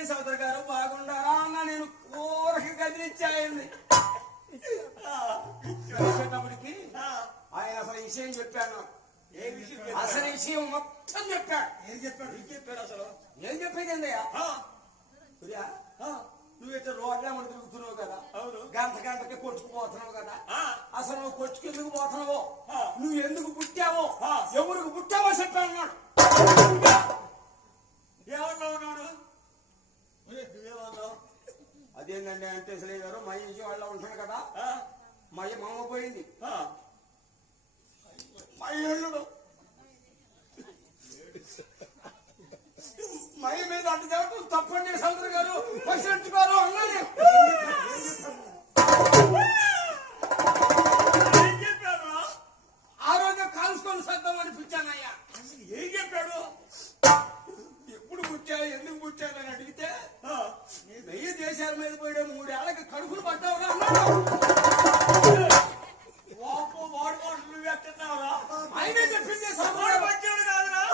ఏం సోదరు గారు బాగుండారా అన్న నేను ఊరికి కదిలిచ్చాయండి వచ్చేటప్పటికి ఆయన అసలు విషయం చెప్పాను అసలు విషయం మొత్తం చెప్పాడు ఏం చెప్పాడు అసలు ఏం చెప్పేది ఏందయ్యా నువ్వైతే రోడ్ల మనం తిరుగుతున్నావు కదా గంటకి కొట్టుకుపోతున్నావు కదా అసలు నువ్వు కొట్టుకెందుకు పోతున్నావో నువ్వు ఎందుకు పుట్టావో ఎవరికి పుట్టావో చెప్పాను ఏమన్నాడు అదేంటండి అంటే అసలు గారు మా ఇంటి వాళ్ళ ఉంటాడు కదా మా అమ్మ పోయింది మా ఇల్లుడు మై మీద అంత చెప్పు తప్పండి సోదరు గారు పసినట్టుగారు అన్నాను ఆ రోజు కాల్చుకొని సద్దాం అనిపించానయ్యా ఏం చెప్పాడు ఎప్పుడు పుట్టావు ఎందుకు పుట్టావు అని అడిగితే 1000 దేశాల మీద పోయడం 3 ఏళ్ళకి కడుపులు పడ్డావురా అన్నాడు వాడు నువ్వు ఎట్టున్నావురా ఆయనే చెప్పింది పట్టాడు కాదురా